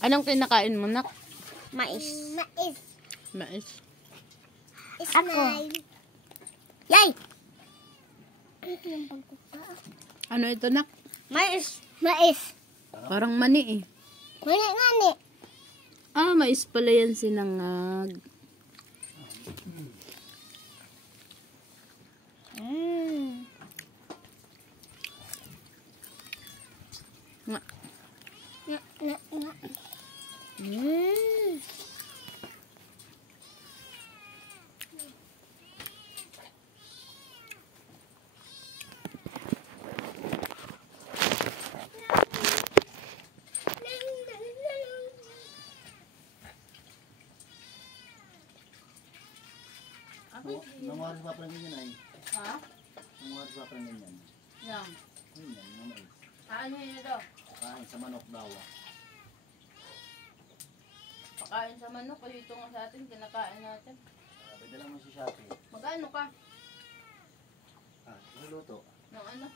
Anong kinakain mo, nak? Mais. Mais. Mais. Ako. Yay! Ano ito, nak? Mais. Mais. Parang mani eh. Mani. Ah, mais pala yan sinangag. Nga. Nung oras pa pala ganyan ay. Ha? Nung oras pa pala ganyan. Yan. Ganyan, mamay. Ano yun ito? Kain sa manok daw. Pakain sa manok. Kasi ito nga sa atin, kinakain natin. Pwede lang mo si Shopee. Magano ka? Luluto. Ng ano?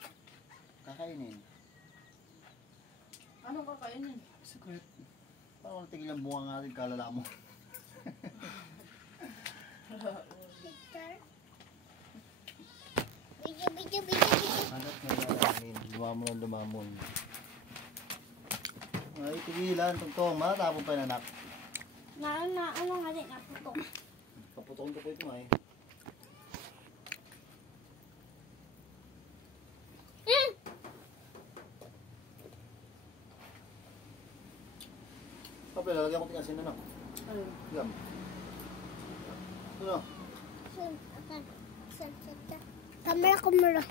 Kakainin. Anong kakainin? Secret. Parang tigil ang bunga nga rin kalala mo. Hanap na nalamin. Lumamon ang lumamon. Ay, tigilan. Tugtong. Matatapon pa yung anak. Ano nga din, naputok. Paputokin ko po ito nga eh. Papi, lalagyan ko tingin asin na. Gam. Ano? Kamera.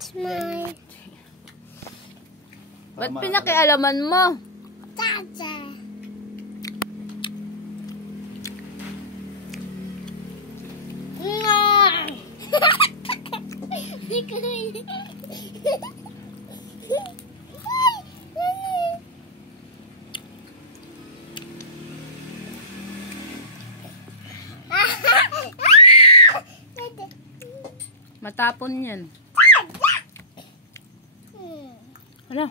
Smile. Ba't pinakialaman mo? Tata. Matapon yan. Ano?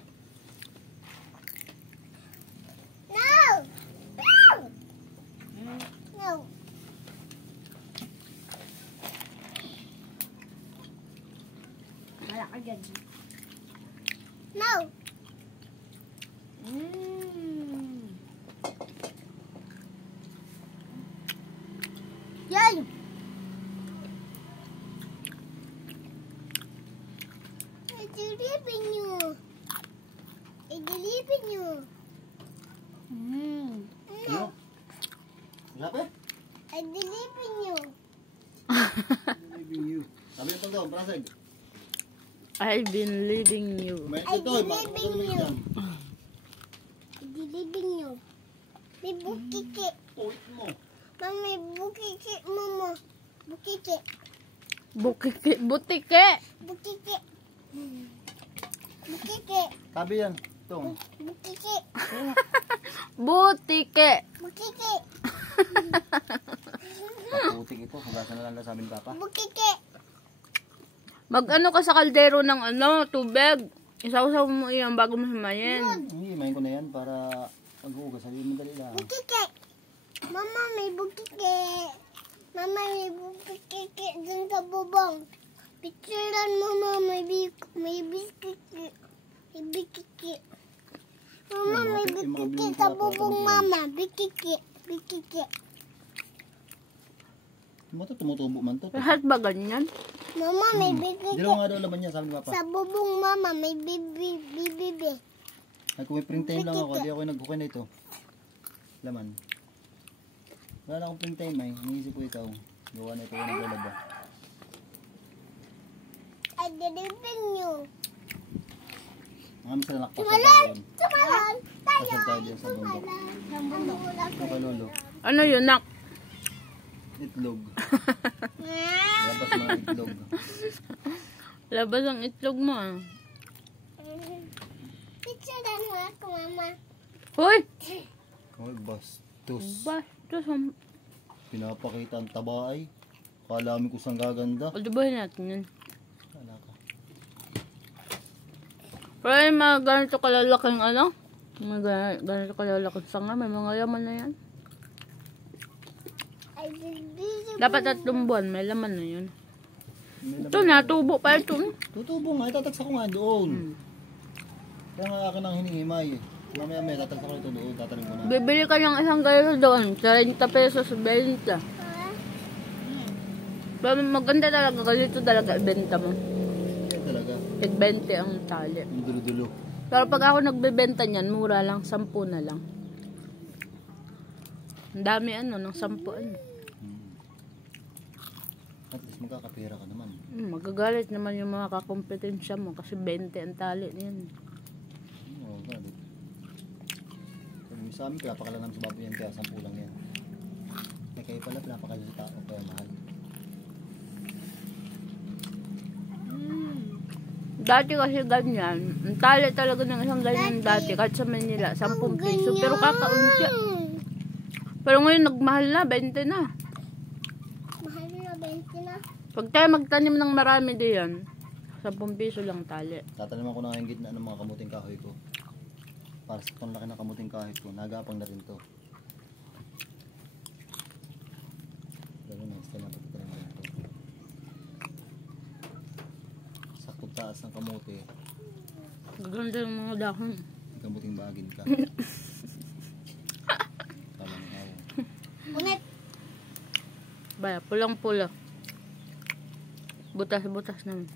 No. Wala ka dyan. No. Yay! Idilipin nyo. Ano? Sabi? Idilipin nyo. Leaving you. Sabi yung tugtong, prasig. I've been leaving you. May Ay, ito, leaving you. Idilipin nyo. May bukiki. Tuwit mo. Mama, may bukiki, mama. Bukiki. Butike. Butike. Sabi yan. Tong. Bukiki. Butike. Maputik ito. Hugasan na lang sa amin, Papa. Bukiki. Mag-ano ka sa kaldero ng tubig. Isaw-saw mo yan bago mo himayin. Hindi, imahin ko na yan para pag-hugas. Sabihin mo dali lang. Bukiki. Mama, may bukiki. Mama, may bukiki dun sa bubong. Picturean mo, mama, may bikiki. May bikiki. Mama, may bikiki sa bubong, mama. Bikiki. Tumutubo man to. Lahat ba ganyan? Mama, may bikiki. Dalawa nga daw laman niya, sabi ni Papa. Sa bubong, mama, may bibi. Ay, kung may printain lang ako, di ako naghukay na ito. Laman. Wala na akong printain, may. Naisip ko ikaw. Gawa na ito ko naglalaba. Ay, dilipin nyo. Ang sa nakpasan Tumalon! doon. Tumalon! Pasal tayo dyan sa bundok. Tumalon! Papa Lolo. Ano yun, nak? Itlog. Labas mga itlog. Labas ang itlog mo, Picturean mo ako, mama. Hoy! Hoy, bastos. Bastos. Pinapakita ang taba ay. Kala mo kung saan gaganda. Aldubahin natin yun. Wala ka. Pero yung mga ganito kalalaking Ganito kalalakot sanga. May mga laman na yan. Ay, busy. Dapat 3 buwan. May laman na yun. May Ito na, tubo pa ito. Tutubo nga, itatagsa ko nga doon. Kaya nga akin ang hinihimay. Mamaya may tatagsa ko ito doon, tatanim ko na. Bibili ka ng isang ganito doon. 30 pesos, 20. Pero maganda talaga. Ganito talaga ibenta mo. Yan talaga. Tig 20 ang tali. Yung dulo-dulo. Pero pag ako nagbebenta niyan, mura lang. 10 na lang. Ang dami ng 10 At least magkakapera ka naman. Magagalit naman yung mga kakompetensya mo kasi 20 ang tali niyan. Oo, galit. Sabi sa amin, pinapakala namin sa baboy yan, kaya 10 lang yan. Eh kayo pala, pinapakala sa tao, kaya mahal. Dati kasi ganyan. Ang tali talaga ng isang ganyan dati. Kahit sa Manila, 10 piso. Pero kakaunti. Pero ngayon, nagmahal na. 20 na. Mahal na 20 na. Pag tayo magtanim ng marami diyan, 10 piso lang tali. Tataniman ko na yung gitna ng mga kamuting kahoy ko. Para sa itong laki ng kamuting kahoy ko, nagapang na rin to. Gano'n na, stay na pagtaniman ito. Sakto taas ng kamuti, Ganda ng mga dahon. kamuting bagin ka. Tama ng ayaw. Unit. Baya, pulang-pula. Butas-butas naman.